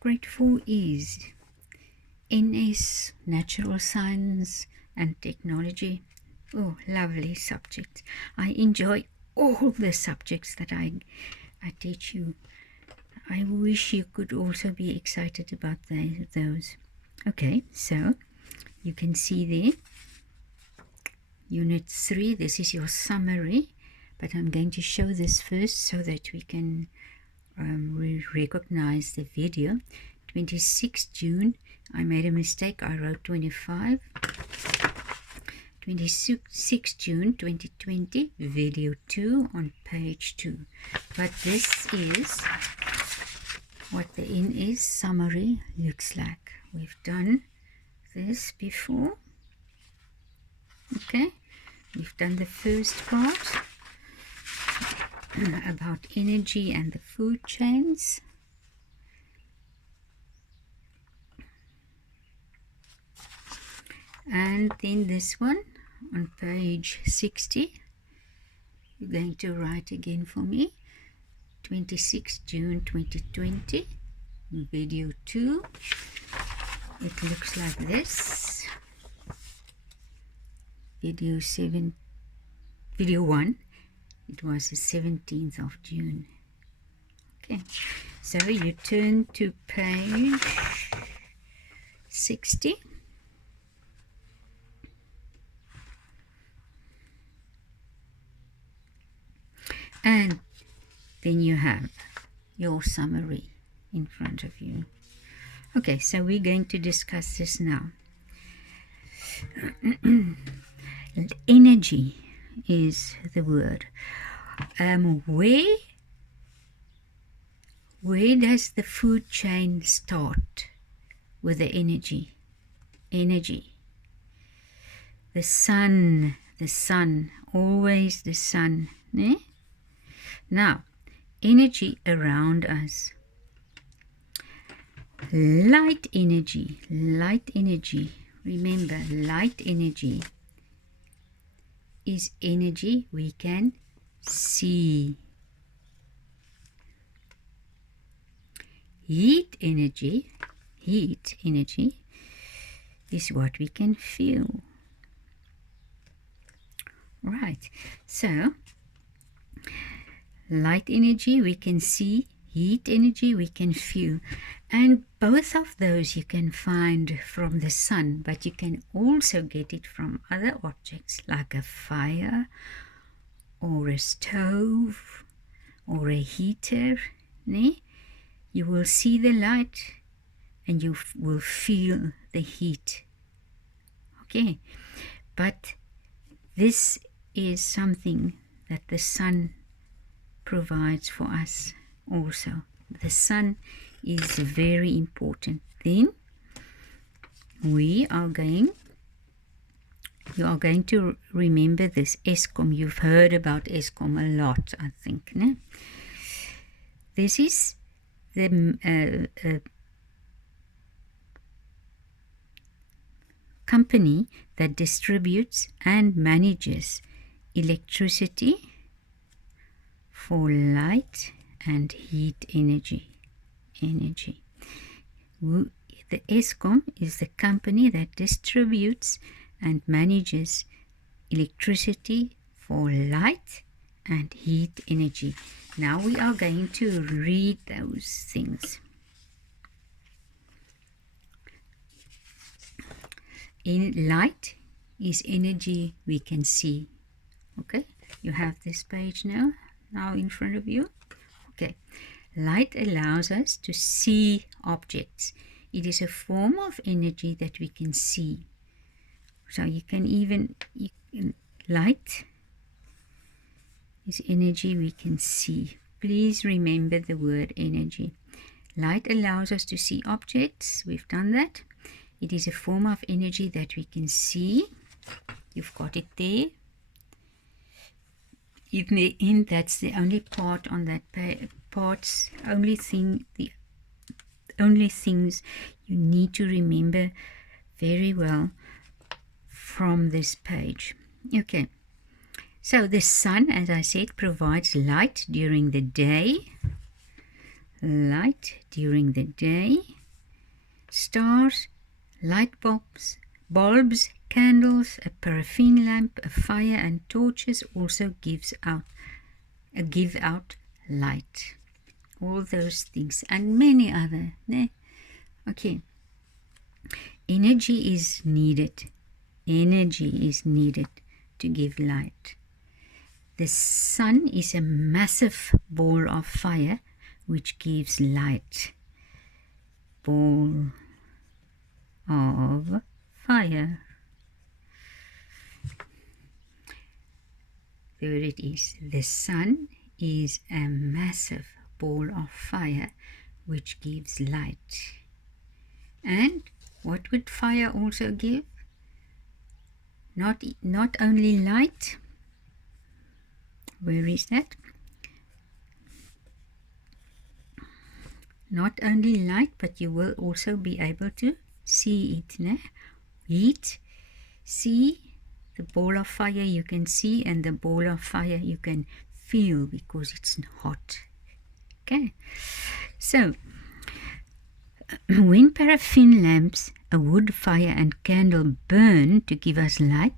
Grade 4 is NS, Natural Science and Technology. Oh, lovely subjects. I enjoy all the subjects that I teach you. I wish you could also be excited about those. Okay, so you can see there, Unit 3, this is your summary, but I'm going to show this first so that we can recognize the video. 26 June, I made a mistake, I wrote 25. 26 June 2020, video 2 on page 2. But this is what the NS summary looks like. We've done this before. Okay, we've done the first part about energy and the food chains. And then this one on page 60, you're going to write again for me. 26 June 2020, video 2. It looks like this. Video 1, it was the 17th of June. Okay, so you turn to page 60. And then you have your summary in front of you. Okay, so we're going to discuss this now. Energy is the word. Where does the food chain start with the energy? Energy. The sun, always the sun. Eh? Now, energy around us. Light energy. Remember, light energy is energy we can see. Heat energy is what we can feel. Right, so light energy we can see, heat energy we can feel, and both of those you can find from the sun, but you can also get it from other objects like a fire or a stove or a heater. You will see the light and you will feel the heat. Okay, but this is something that the sun provides for us also. The sun is very important. Then you are going to remember this Eskom. You've heard about Eskom a lot, I think. No? This is the company that distributes and manages electricity for light and heat energy. The Eskom is the company that distributes and manages electricity for light and heat energy. Now we are going to read those things. Light is energy we can see. Okay, you have this page now in front of you. Okay, light allows us to see objects. It is a form of energy that we can see. So light is energy we can see. Please remember the word energy. Light allows us to see objects. We've done that. It is a form of energy that we can see. You've got it there. That's the only part on that parts. The only things you need to remember very well from this page. Okay, so the sun, as I said, provides light during the day. light during the day. Stars, light bulbs, candles, a paraffin lamp, a fire and torches also give out light. All those things and many other. Okay. Energy is needed. Energy is needed to give light. The sun is a massive ball of fire which gives light. Ball of fire. There it is. The sun is a massive ball of fire which gives light. And what would fire also give? Not only light. Where is that? Not only light, but you will also be able to see it. Heat. See the ball of fire you can see, and the ball of fire you can feel because it's hot. Okay. So, when paraffin lamps, a wood fire and candle burn to give us light,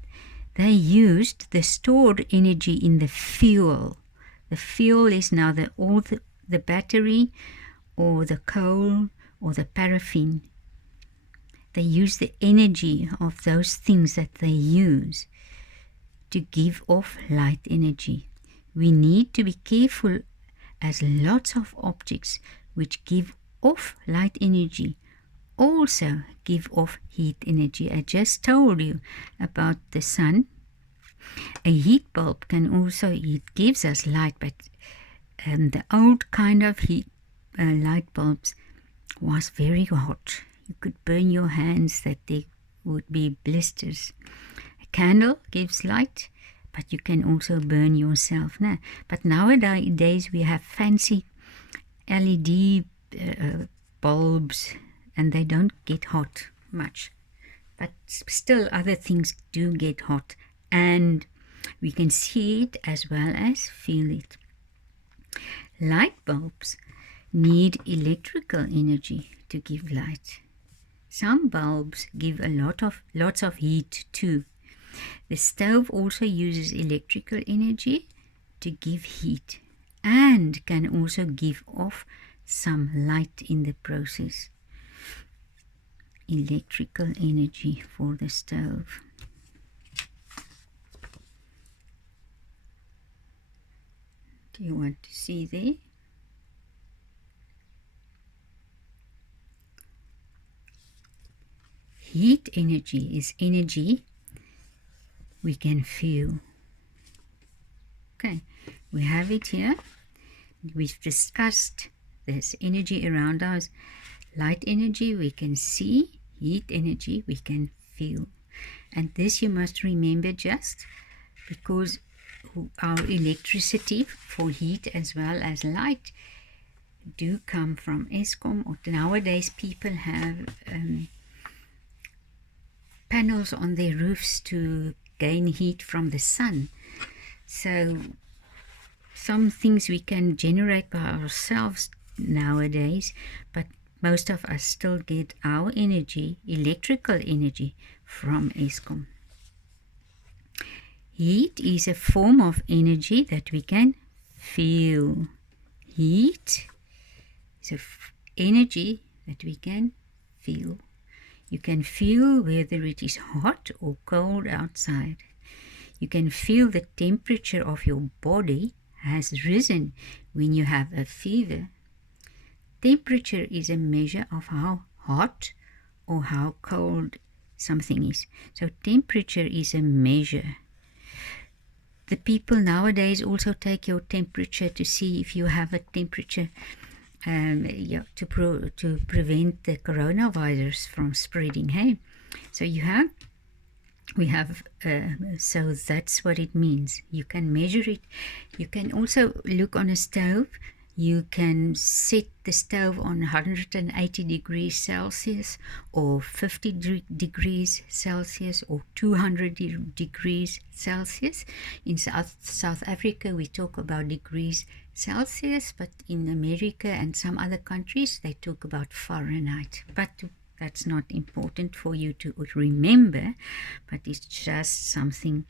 they used the stored energy in the fuel. The fuel is now the battery or the coal or the paraffin. They use the energy of those things that they use to give off light energy. We need to be careful as lots of objects which give off light energy also give off heat energy. I just told you about the sun. A heat bulb can also, it gives us light, but the old kind of light bulbs was very hot. You could burn your hands, that there would be blisters. A candle gives light, but you can also burn yourself. But nowadays we have fancy LED bulbs, and they don't get hot much. But still other things do get hot, and we can see it as well as feel it. Light bulbs need electrical energy to give light. Some bulbs give lots of heat too. The stove also uses electrical energy to give heat and can also give off some light in the process. Electrical energy for the stove. Do you want to see there? Heat energy is energy we can feel. Okay, we have it here. We've discussed this energy around us. Light energy we can see, heat energy we can feel. And this you must remember, just because our electricity for heat as well as light do come from Eskom, or nowadays people have panels on their roofs to gain heat from the sun. So some things we can generate by ourselves nowadays, but most of us still get our energy, electrical energy, from Eskom. Heat is a form of energy that we can feel. Heat is energy that we can feel. You can feel whether it is hot or cold outside. You can feel the temperature of your body has risen when you have a fever. Temperature is a measure of how hot or how cold something is. So temperature is a measure. The people nowadays also take your temperature to see if you have a temperature, to prevent the coronavirus from spreading. Hey, so so that's what it means. You can measure it. You can also look on a stove. You can set the stove on 180 degrees Celsius or 50 degrees Celsius or 200 degrees Celsius. In South Africa, we talk about degrees Celsius, but in America and some other countries they talk about Fahrenheit. But that's not important for you to remember, but it's just something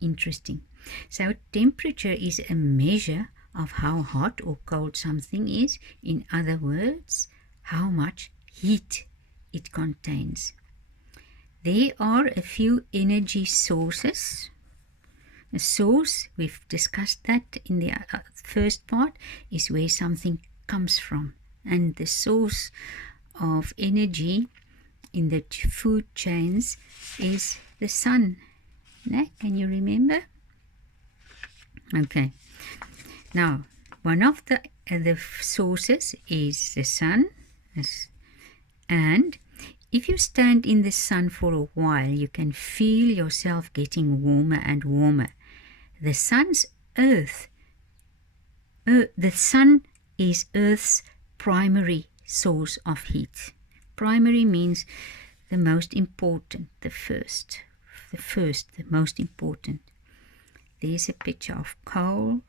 interesting. So temperature is a measure of how hot or cold something is. In other words, how much heat it contains. There are a few energy sources. A source, we've discussed that in the first part, is where something comes from. And the source of energy in the food chains is the sun. Can you remember? Okay. Now, one of the sources is the sun. And if you stand in the sun for a while, you can feel yourself getting warmer and warmer. The sun is Earth's primary source of heat. Primary means the most important, the most important. There's a picture of coal,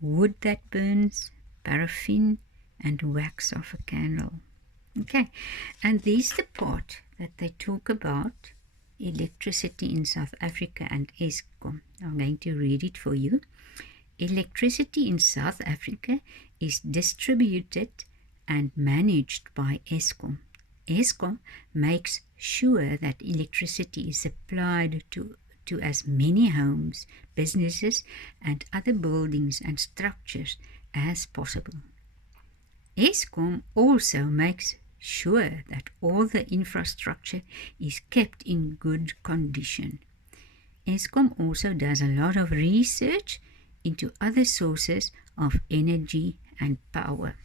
wood that burns, paraffin, and wax of a candle. Okay, and there's the part that they talk about electricity in South Africa and Eskom. I'm going to read it for you. Electricity in South Africa is distributed and managed by Eskom. Eskom makes sure that electricity is supplied to as many homes, businesses, and other buildings and structures as possible. Eskom also makes sure that all the infrastructure is kept in good condition. Eskom also does a lot of research into other sources of energy and power.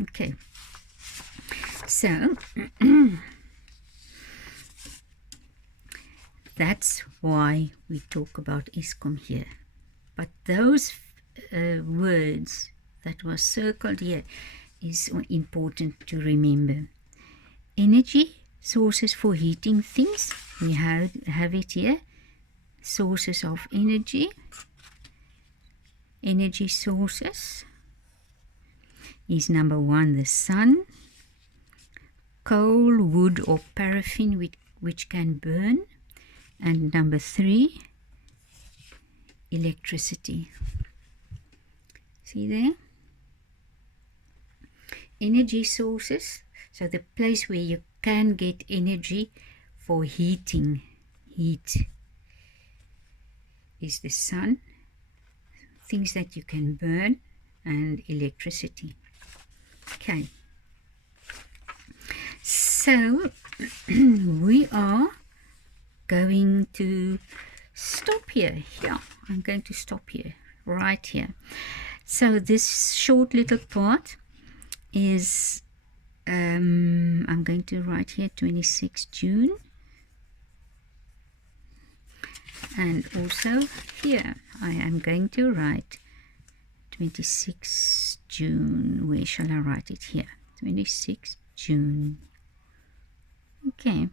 Okay, so that's why we talk about Eskom here. But those words that was circled here is important to remember. Energy sources for heating things. We have it here. Sources of energy. Energy sources is number 1, the sun, coal, wood or paraffin which can burn, and number 3, electricity. See there? Energy sources, so the place where you can get energy for heating, heat, is the sun, things that you can burn, and electricity. Okay, so we are going to stop here. Yeah, I'm going to stop here, right here. So this short little part is, I'm going to write here 26 June. And also here, I am going to write 26 June. Where shall I write it here? 26 June. Okay.